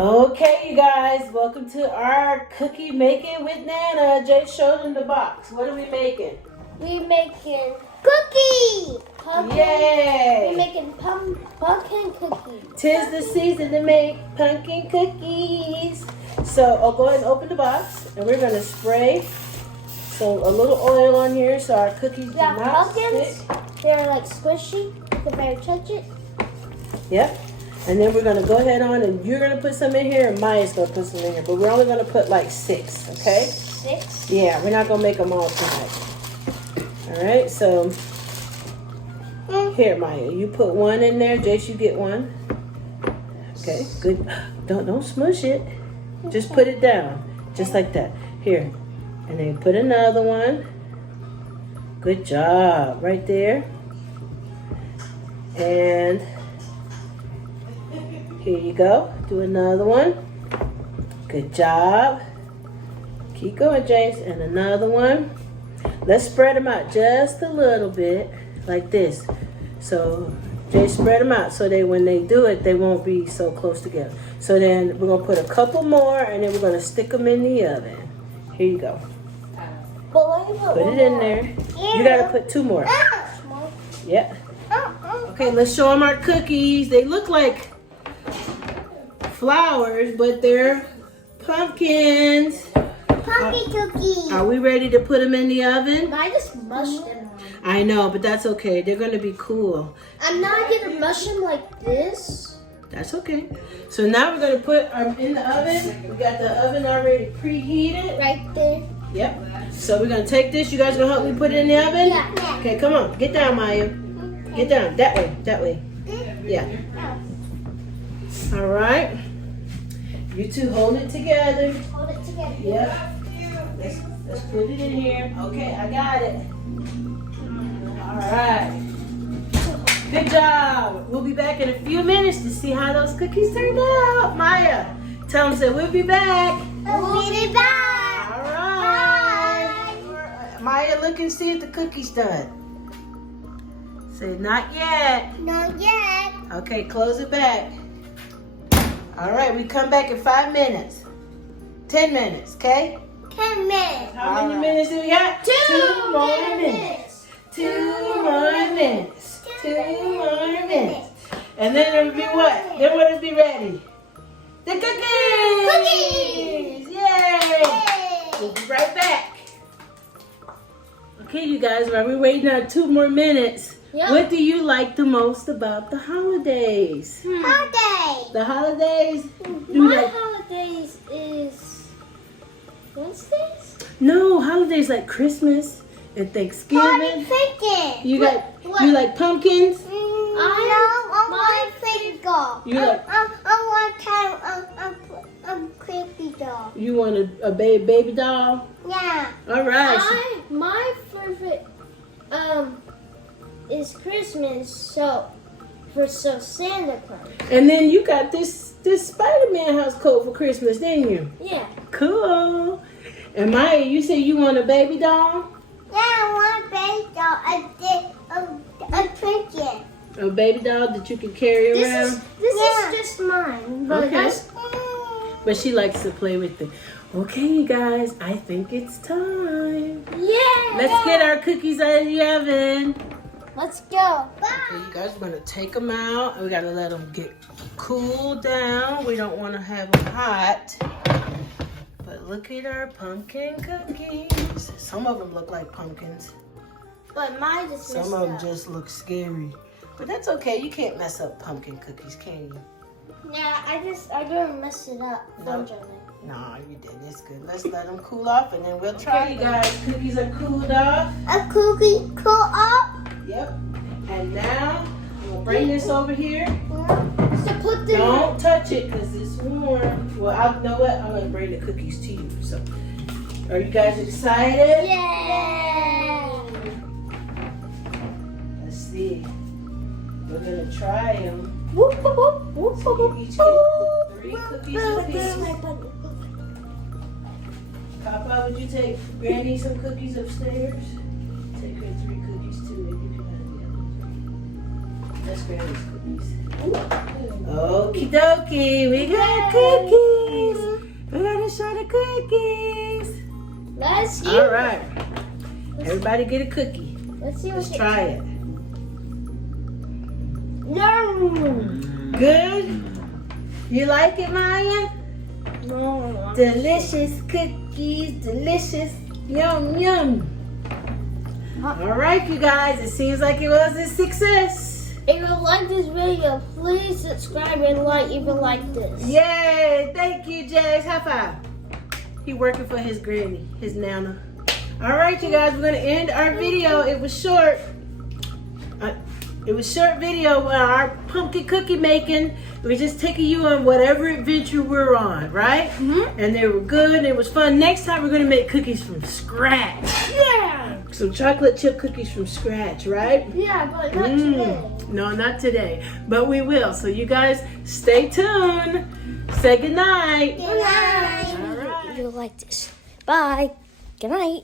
Okay, you guys, welcome to our cookie making with Nana. Jay showed them the box. What are we making? We're making cookie. Pumpkin. Yay! We're making pumpkin cookies. Tis the season to make pumpkin cookies. So I'll go ahead and open the box, and we're gonna spray a little oil on here so our cookies do Yeah, not pumpkins. stick. They're like squishy. You can barely touch it. Yep. And then we're gonna go ahead on, and you're gonna put some in here, and Maya's gonna put some in here. But we're only gonna put like 6, okay? 6. Yeah, we're not gonna make them all tonight. All right, so here, Maya, you put 1 in there. Jace, you get 1. Okay, good. Don't smush it. Just put it down, just like that. Here, and then put another one. Good job, right there. And here you go. Do another one. Good job. Keep going, James. And another one. Let's spread them out just a little bit, like this. So, Jay, spread them out so that when they do it, they won't be so close together. So then we're going to put a couple more, and then we're going to stick them in the oven. Here you go. Put it in there. You got to put 2 more. Yep. Okay, let's show them our cookies. They look like flowers, but they're pumpkins. Pumpkin cookies. Are we ready to put them in the oven? I just mushed them. I know, but that's okay. They're going to be cool. I'm not going to mush them like this. That's okay. So now we're going to put them in the oven. We got the oven already preheated. Right there. Yep. So we're going to take this. You guys going to help me put it in the oven? Yeah. Okay, come on. Get down, Maya. Get down. That way. That way. Yeah. All right. You two hold it together. Hold it together. Yep. Let's put it in here. Okay, I got it. All right. Good job. We'll be back in a few minutes to see how those cookies turned out. Maya, tell them that we'll be back. We'll be back. All right. Bye. Maya, look and see if the cookie's done. Say not yet. Not yet. Okay, close it back. All right, we come back in 5 minutes. 10 minutes, okay? 10 minutes. How many minutes do we got? 2 more minutes. 2 more minutes. 2 more minutes. And then it'll be what? Then what will be ready? The cookies! Cookies! Yay! We'll be right back. Okay, you guys, while we're waiting on 2 more minutes, what do you like the most about the holidays? Holiday. The holidays? My holidays is Wednesdays? No, holidays like Christmas and Thanksgiving. You like pumpkins? My favorite doll. You like? I want a creepy doll. You want a baby doll? Yeah. All right. My favorite is Christmas. So Santa Claus. And then you got this Spider-Man house coat for Christmas, didn't you? Yeah. Cool. And Maya, you said you want a baby doll? Yeah, I want a baby doll. A pumpkin. A baby doll that you can carry around? This is just mine. But Okay. But she likes to play with it. Okay, you guys, I think it's time. Yeah. Let's get our cookies out of the oven. Let's go. Bye. Okay, you guys, we're going to take them out. And we got to let them get cool down. We don't want to have them hot. But look at our pumpkin cookies. Some of them look like pumpkins. But mine just Some of them just look scary. But that's okay. You can't mess up pumpkin cookies, can you? Yeah, I didn't mess it up. No. No, you didn't. It's good. Let's let them cool off and then we'll try. Okay, you guys, cookies are cooled off. A cookie cool off? Yep. And now, we'll bring this over here. So put them. Don't touch it because it's warm. Well, I know what? I'm going to bring the cookies to you. So, are you guys excited? Yeah. Let's see. We're going to try them. Whoop, whoop, whoop, whoop, So whoop, you each whoop. get 3 cookies apiece. Papa, would you take Granny some cookies upstairs? Take her 3 cookies too, and you can have the other 3. Just Granny's cookies. Okie dokie, we got cookies. We're gonna show the cookies. Let's see. All right. Everybody get a cookie. Let's see. Let's try it. No. Good? You like it, Maya? No. Delicious cookies, delicious. Yum, yum. All right, you guys, it seems like it was a success. If you like this video, please subscribe and like if you like this. Yay, thank you, Jace. High five. He working for his granny, his nana. All right, you guys, we're gonna end our video. It was short. It was short video on our pumpkin cookie making. We're just taking you on whatever adventure we're on, right? Mm-hmm. And they were good and it was fun. Next time we're gonna make cookies from scratch. Yeah. Some chocolate chip cookies from scratch, right? Yeah, but not today. No, not today, but we will. So you guys stay tuned. Say goodnight. Good night. All right. If you like this. Bye. Good night.